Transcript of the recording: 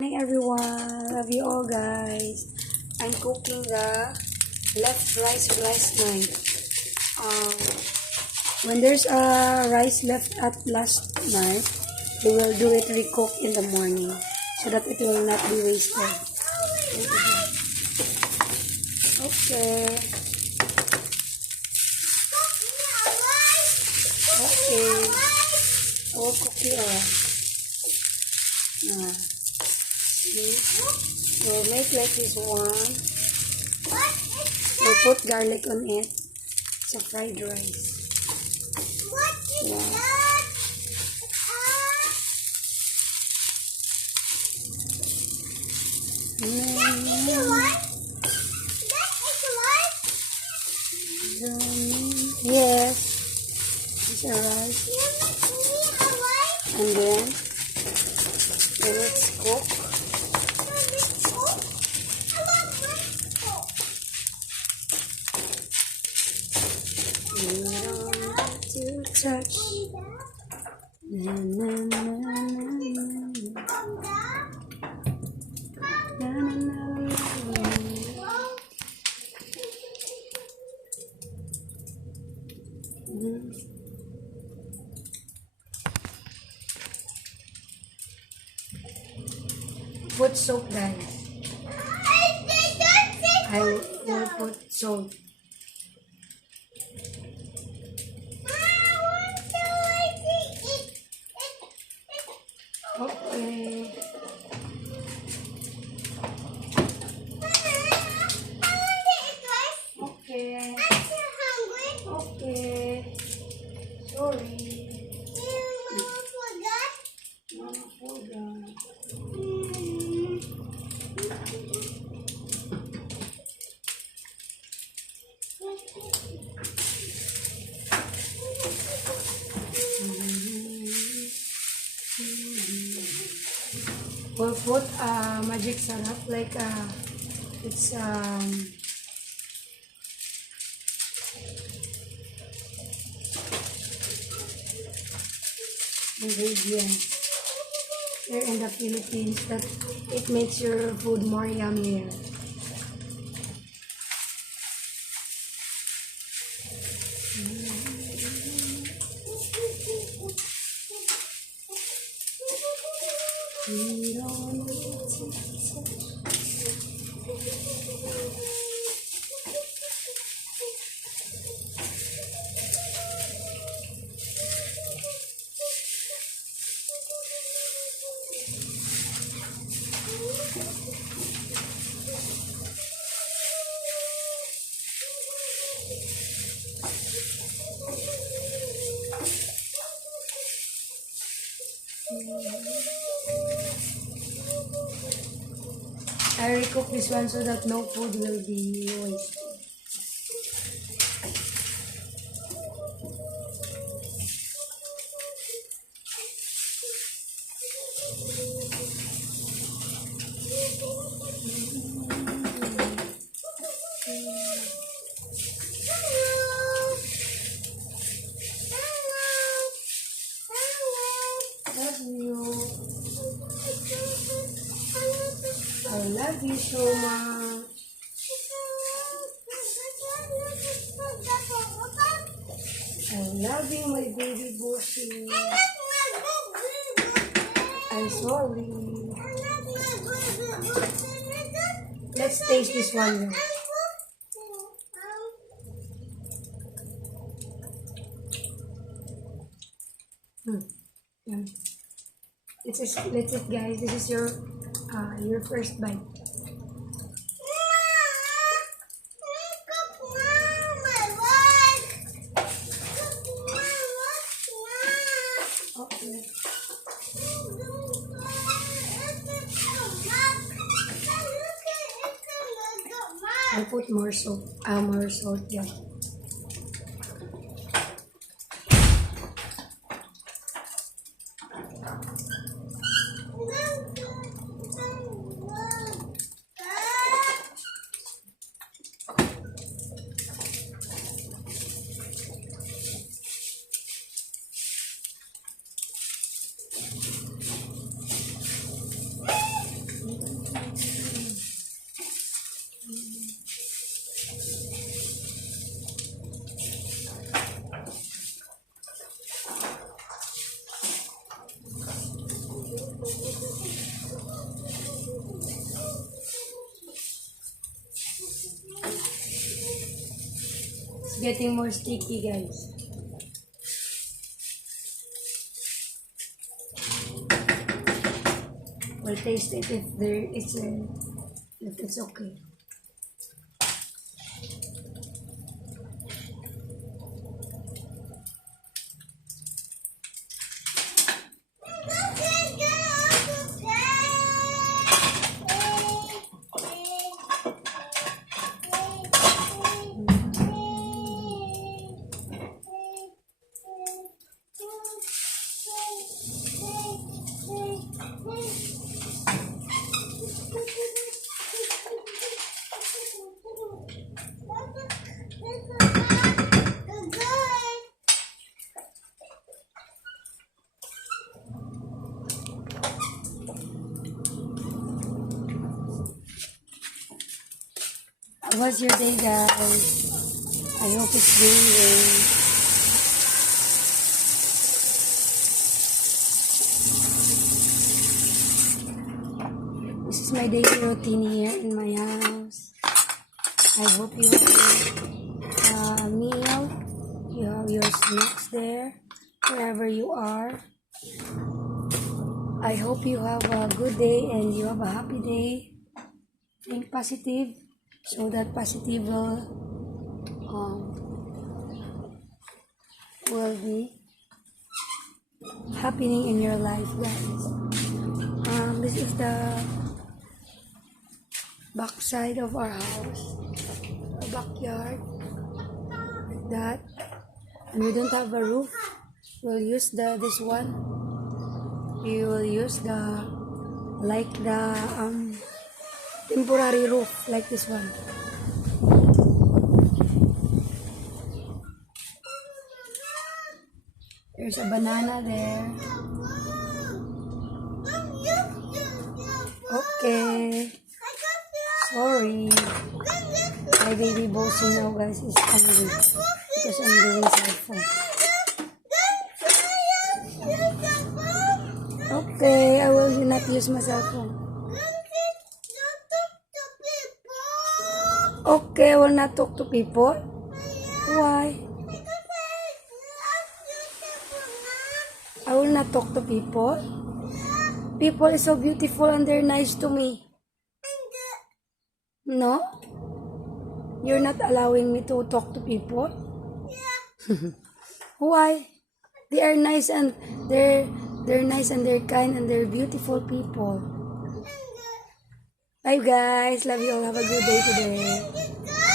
Morning everyone, love you all guys. I'm cooking the left rice last night. When there's a rice left at last night, we will do it recook in the morning so that it will not be wasted. Okay. Okay. I will cook it all. We'll make like this one. We'll put garlic on it. It's a fried rice. Yeah. Yes. It's a rice. And then it's cooked. You don't have to touch. Na, na, na, na, na, na, na, na. Put soap, guys. I will put salt. Okay. Okay. Okay. Sorry. Mama forgot. We'll put magic sarap like it's ingredient here in the Philippines that it makes your food more yummier. You don't need to touch. I recook this one so that no food will be wasted. Love you. I love you so much. I love you, my baby bossy. I'm sorry. Let's taste this one. Yeah. Let's it, guys. This is your first bite. Okay. I'll put more salt. More salt. Yeah. It's getting more sticky, guys. We'll taste it if it's okay. How was your day, guys? I hope it's doing well. This is my daily routine here in my house. I hope you have a meal. You have your snacks there, wherever you are. I hope you have a good day and you have a happy day. Think positive, so that positive will be happening in your life, guys. This is the backside of our house, our backyard, like that. And we don't have a roof. We'll use this one. We will use the temporary roof like this one. There's a banana there. Okay. Sorry. My baby bossy now, guys, is angry because I'm doing cell phone. Okay, I will not use my cell phone. Okay, I will not talk to people. Why? I will not talk to people. People is so beautiful and they're nice to me. No? You're not allowing me to talk to people? Why? They are nice and they're nice and they're kind and they're beautiful people. Bye guys. Love you all. Have a good day today.